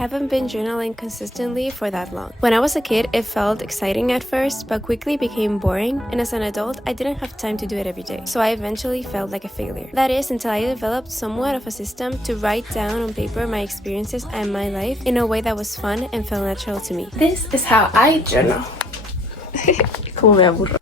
haven't been journaling consistently for that long. When I was a kid, it felt exciting at first, but quickly became boring, and as an adult, I didn't have time to do it every day, so I eventually felt like a failure. That is, until I developed somewhat of a system to write down on paper my experiences and my life in a way that was fun and felt natural to me. This is how I journal. Como me aburro.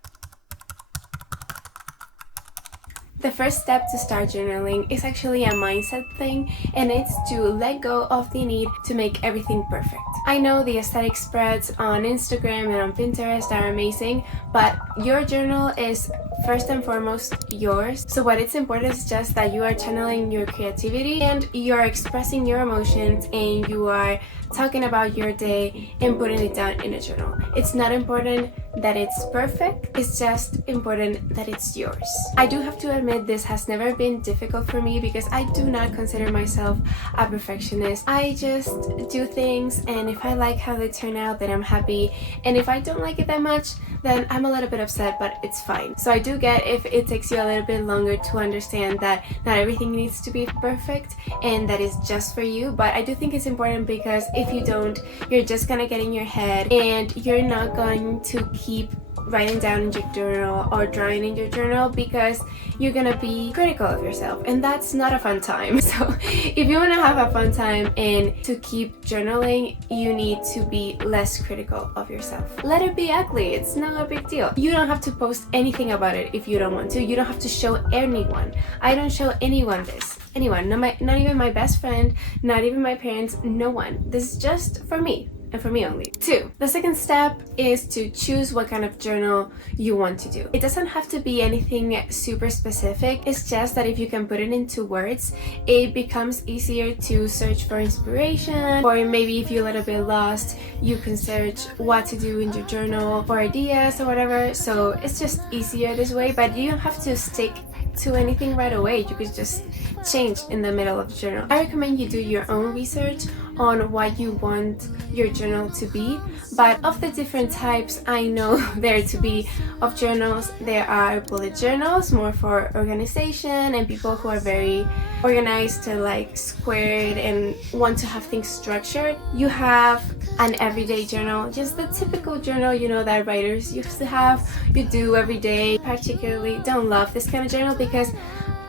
The first step to start journaling is actually a mindset thing, and it's to let go of the need to make everything perfect. I know the aesthetic spreads on Instagram and on Pinterest are amazing, but your journal is first and foremost yours. So what it's important is just that you are channeling your creativity and you're expressing your emotions and you are talking about your day and putting it down in a journal. It's not important that it's perfect, it's just important that it's yours. I do have to admit this has never been difficult for me because I do not consider myself a perfectionist. I just do things, and if I like how they turn out, then I'm happy, and if I don't like it that much, then I'm a little bit upset, but it's fine. So I do get if it takes you a little bit longer to understand that not everything needs to be perfect and that is just for you, but I do think it's important because if you don't, you're just gonna get in your head and you're not going to keep writing down in your journal or drawing in your journal because you're gonna be critical of yourself, and that's not a fun time. So if you want to have a fun time and to keep journaling, you need to be less critical of yourself. Let it be ugly, it's not a big deal. You don't have to post anything about it if you don't want to. You don't have to show anyone. I don't show anyone this. Anyone, not even my best friend, not even my parents, no one. This is just for me. And for me only. 2. The second step is to choose what kind of journal you want to do. It doesn't have to be anything super specific. It's just that if you can put it into words, it becomes easier to search for inspiration, or maybe if you're a little bit lost, you can search what to do in your journal for ideas or whatever. So it's just easier this way, but you don't have to stick to anything right away. You could just change in the middle of the journal. I recommend you do your own research on what you want your journal to be, but of the different types I know there to be of journals, there are bullet journals, more for organization and people who are very organized to like squared and want to have things structured. You have an everyday journal, just the typical journal, you know, that writers used to have, you do every day. Particularly don't love this kind of journal because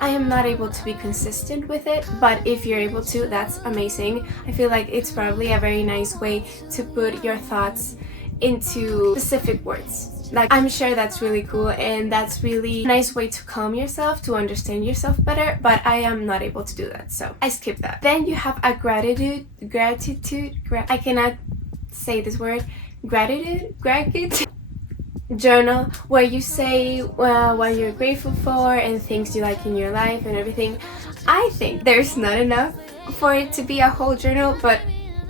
I am not able to be consistent with it, but if you're able to, that's amazing. I feel like it's probably a very nice way to put your thoughts into specific words. Like, I'm sure that's really cool and that's really a nice way to calm yourself, to understand yourself better, but I am not able to do that, so I skip that. Then you have a gratitude, I cannot say this word, gratitude journal, where you say what you're grateful for and things you like in your life and everything. I think there's not enough for it to be a whole journal, but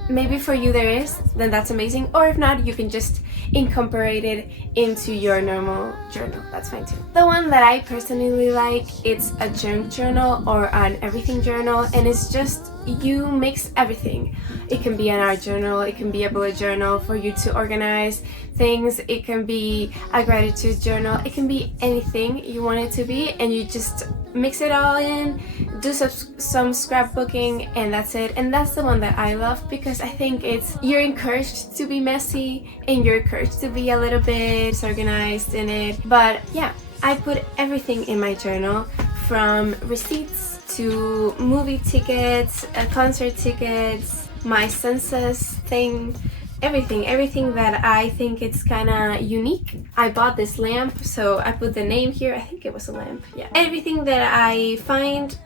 maybe for you there is, then that's amazing. Or if not, you can just incorporate it into your normal journal. That's fine too. The one that I personally like, it's a junk journal or an everything journal, and it's just you mix everything. It can be an art journal, it can be a bullet journal for you to organize things, it can be a gratitude journal, it can be anything you want it to be, and you just mix it all in, do some scrapbooking, and that's it. And that's the one that I love because I think you're encouraged to be messy and you're encouraged to be a little bit disorganized in it. But yeah, I put everything in my journal, from receipts to movie tickets, concert tickets, my census thing, everything that I think it's kind of unique. I bought this lamp, so I put the name here. I think it was a lamp, yeah. Everything that I find,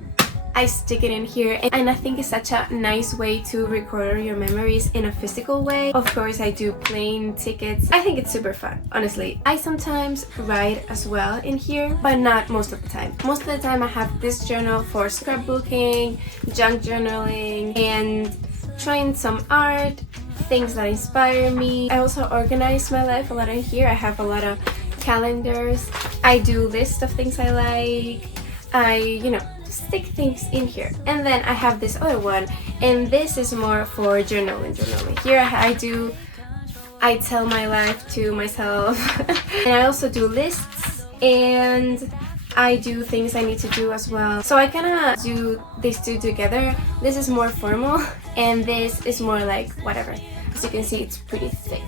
I stick it in here, and I think it's such a nice way to record your memories in a physical way. Of course, I do plane tickets. I think it's super fun, honestly. I sometimes write as well in here, but not most of the time. Most of the time I have this journal for scrapbooking, junk journaling, and trying some art, things that inspire me. I also organize my life a lot in here. I have a lot of calendars. I do lists of things I like. I, stick things in here. And then I have this other one, and this is more for journaling. Here I tell my life to myself. And I also do lists, and I do things I need to do as well. So I kind of do these two together. This is more formal and this is more like whatever. As you can see, it's pretty thick.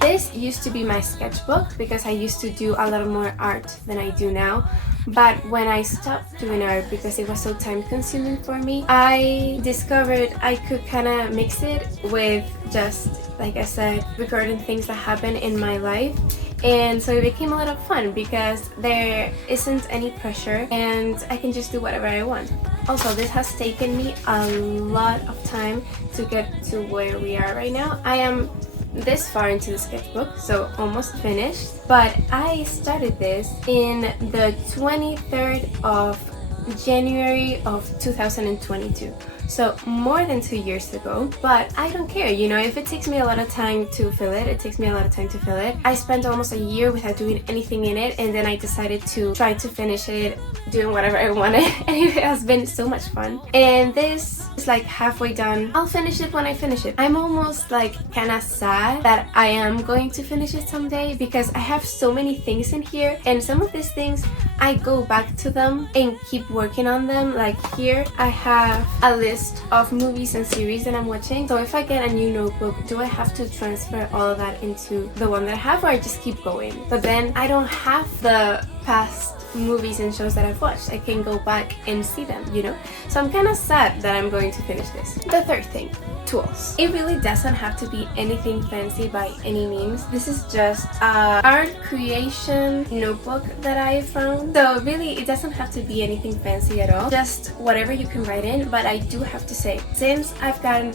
This used to be my sketchbook because I used to do a lot more art than I do now. But when I stopped doing art because it was so time consuming for me, I discovered I could kind of mix it with just, like I said, recording things that happen in my life. And so it became a lot of fun because there isn't any pressure and I can just do whatever I want. Also, this has taken me a lot of time to get to where we are right now. I am this far into the sketchbook, so almost finished, but I started this in the 23rd of January of 2022. So more than 2 years ago, but I don't care, you know, if it takes me a lot of time to fill it, it takes me a lot of time to fill it. I spent almost a year without doing anything in it, and then I decided to try to finish it doing whatever I wanted, and it has been so much fun. And this is like halfway done. I'll finish it when I finish it. I'm almost like kind of sad that I am going to finish it someday because I have so many things in here, and some of these things I go back to them and keep working on them. Like here I have a list of movies and series that I'm watching, so if I get a new notebook, do I have to transfer all of that into the one that I have, or I just keep going? But then I don't have the past movies and shows that I've watched. I can go back and see them, you know? So I'm kind of sad that I'm going to finish this. The third thing, tools. It really doesn't have to be anything fancy by any means. This is just a art creation notebook that I found. So really, it doesn't have to be anything fancy at all. Just whatever you can write in. But I do have to say, since I've gotten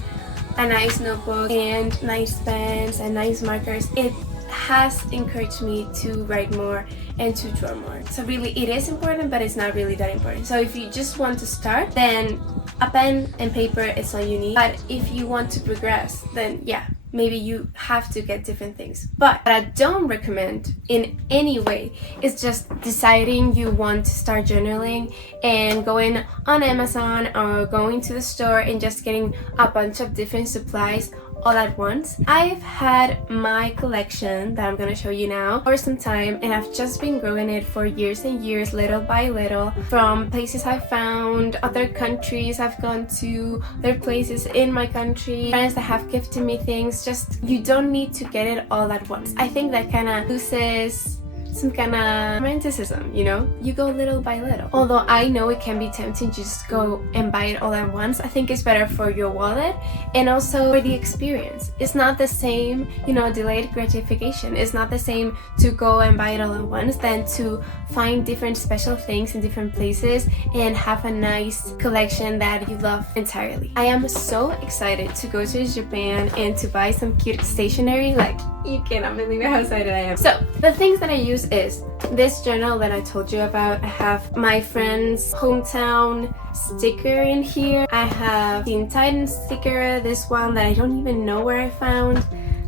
a nice notebook and nice pens and nice markers, it has encouraged me to write more and to draw more. So really it is important, but it's not really that important. So if you just want to start, then a pen and paper is all you need. But if you want to progress, then yeah, maybe you have to get different things. But what I don't recommend in any way is just deciding you want to start journaling and going on Amazon or going to the store and just getting a bunch of different supplies all at once. I've had my collection that I'm gonna show you now for some time, and I've just been growing it for years and years, little by little, from places I've found, other countries I've gone to, other places in my country, friends that have gifted me things. Just, you don't need to get it all at once. I think that kind of loses some kind of romanticism, you know? You go little by little. Although I know it can be tempting to just go and buy it all at once, I think it's better for your wallet and also for the experience. It's not the same, you know, delayed gratification. It's not the same to go and buy it all at once than to find different special things in different places and have a nice collection that you love entirely. I am so excited to go to Japan and to buy some cute stationery. Like, you cannot believe how excited I am. So the things that I use is this journal that I told you about. I have my friend's hometown sticker in here. I have Teen Titans sticker, this one that I don't even know where I found,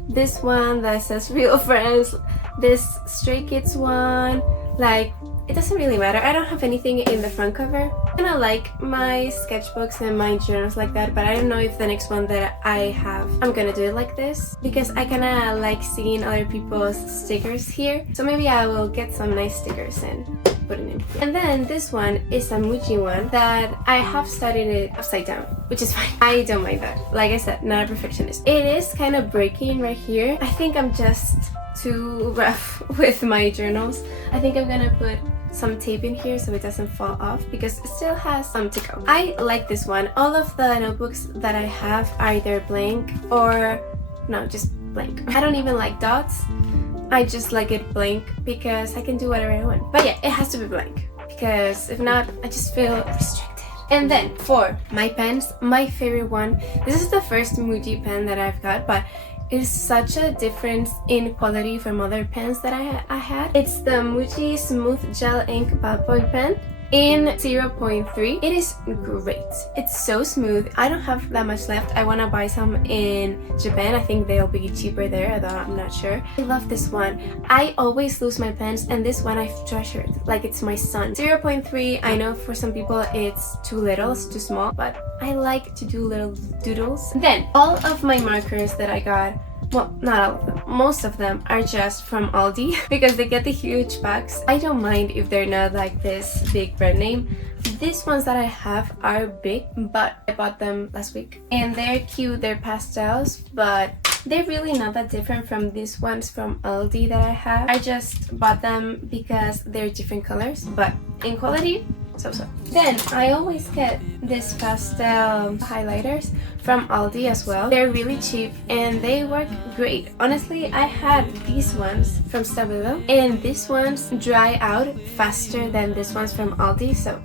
this one that says Real Friends, this Stray Kids one. Like, it doesn't really matter. I don't have anything in the front cover. I kind of like my sketchbooks and my journals like that, but I don't know if the next one that I have, I'm gonna do it like this because I kind of like seeing other people's stickers here. So maybe I will get some nice stickers and put it in. And then this one is a Muji one that I have studied it upside down, which is fine. I don't mind that. Like I said, not a perfectionist. It is kind of breaking right here. I think I'm just too rough with my journals. I think I'm gonna put some tape in here so it doesn't fall off because it still has some to go. I like this one. All of the notebooks that I have are either blank or no, just blank. I don't even like dots. I just like it blank because I can do whatever I want. But yeah, it has to be blank because if not, I just feel restricted. And then for my pens, my favorite one, this is the first Muji pen that I've got, but it's such a difference in quality from other pens that I had. It's the Muji Smooth Gel Ink Ballpoint pen in 0.3. It is great. It's so smooth. I don't have that much left. I want to buy some in Japan. I think they'll be cheaper there, although I'm not sure. I love this one. I always lose my pens, and this one I've treasured like it's my son. 0.3, I know for some people it's too little, it's too small, but I like to do little doodles. Then all of my markers that I got, well, not all of them, most of them are just from Aldi because they get the huge packs. I don't mind if they're not like this big brand name. These ones that I have are big, but I bought them last week. And they're cute, they're pastels, but they're really not that different from these ones from Aldi that I have. I just bought them because they're different colors, but in quality, so. Then I always get these pastel highlighters from Aldi as well. They're really cheap and they work great. Honestly, I had these ones from Stabilo and these ones dry out faster than these ones from Aldi, so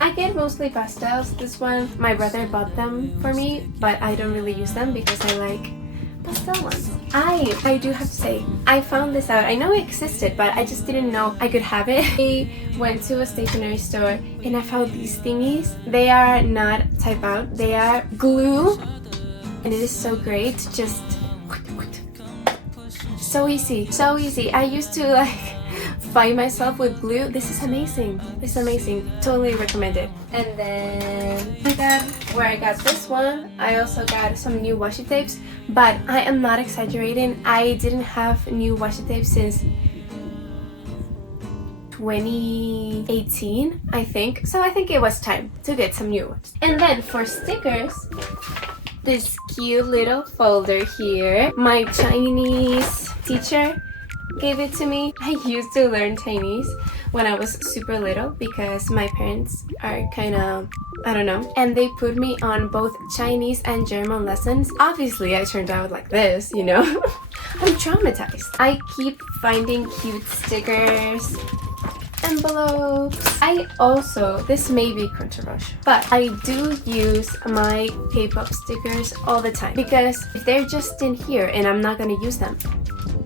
I get mostly pastels. This one, my brother bought them for me, but I don't really use them because I like pastel ones. I do have to say, I found this out. I know it existed, but I just didn't know I could have it. I went to a stationery store and I found these thingies. They are not type out, they are glue, and it is so great. Just so easy, so easy. I used to like find myself with glue. This is amazing. This is amazing. Totally recommend it. And then I got this one. I also got some new washi tapes, but I am not exaggerating. I didn't have new washi tapes since 2018, I think. So I think it was time to get some new ones. And then for stickers, this cute little folder here. My Chinese teacher gave it to me. I used to learn Chinese when I was super little because my parents are kind of, I don't know, and they put me on both Chinese and German lessons. Obviously I turned out like this, you know. I'm traumatized. I keep finding cute stickers, envelopes. I also, this may be controversial, but I do use my K-pop stickers all the time because if they're just in here and I'm not gonna use them,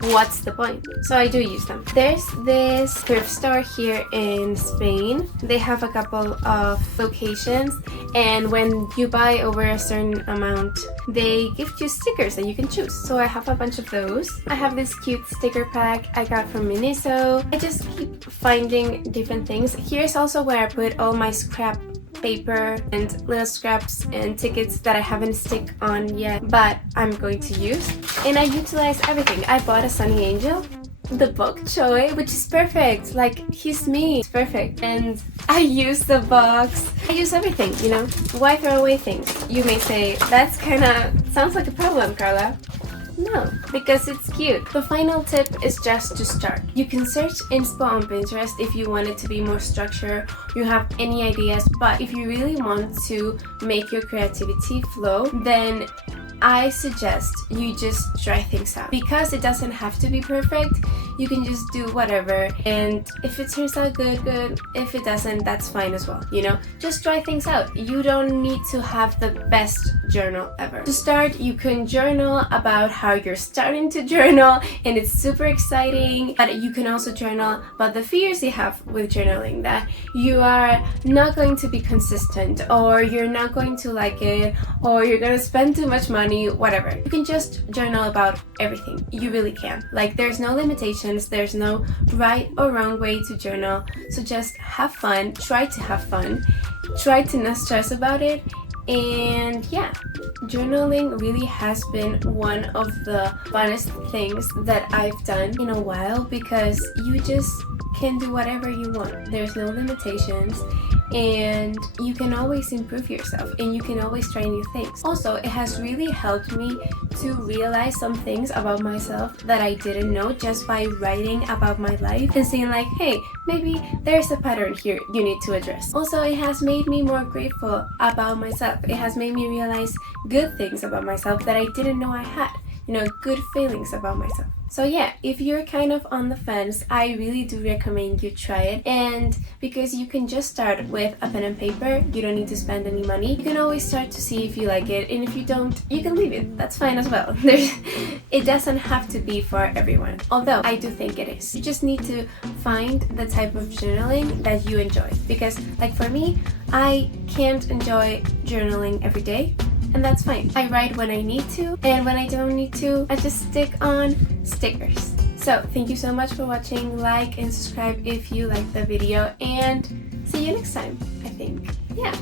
what's the point? So I do use them. There's this thrift store here in Spain. They have a couple of locations, and when you buy over a certain amount, they give you stickers that you can choose. So I have a bunch of those. I have this cute sticker pack I got from Miniso. I just keep finding different things. Here's also where I put all my scrap paper and little scraps and tickets that I haven't stick on yet, but I'm going to use. And I utilize everything. I bought a Sunny Angel, the bok choy, which is perfect. Like, he's me. It's perfect. And I use the box. I use everything, you know? Why throw away things? You may say, that's kind of sounds like a problem, Carla. No, because it's cute. The final tip is just to start. You can search inspo on Pinterest if you want it to be more structured, you have any ideas, but if you really want to make your creativity flow, then I suggest you just try things out. Because it doesn't have to be perfect, you can just do whatever, and if it turns out good, good. If it doesn't, that's fine as well, you know? Just try things out. You don't need to have the best journal ever. To start, you can journal about how you're starting to journal, and it's super exciting, but you can also journal about the fears you have with journaling, that you are not going to be consistent, or you're not going to like it, or you're gonna spend too much money, whatever. You can just journal about everything. You really can. Like, there's no limitations, there's no right or wrong way to journal, so just have fun, try to have fun, try to not stress about it. And yeah, journaling really has been one of the funnest things that I've done in a while, because you just can do whatever you want. There's no limitations, and you can always improve yourself, and you can always try new things. Also, it has really helped me to realize some things about myself that I didn't know just by writing about my life and seeing like, hey, maybe there's a pattern here you need to address. Also, it has made me more grateful about myself. It has made me realize good things about myself that I didn't know I had. You know, good feelings about myself. So yeah, if you're kind of on the fence, I really do recommend you try it. And because you can just start with a pen and paper, you don't need to spend any money. You can always start to see if you like it, and if you don't, you can leave it. That's fine as well. It doesn't have to be for everyone, although I do think it is. You just need to find the type of journaling that you enjoy, because like for me, I can't enjoy journaling every day. And that's fine. I write when I need to, and when I don't need to, I just stick on stickers. So thank you so much for watching. Like and subscribe if you liked the video, and see you next time, I think. Yeah.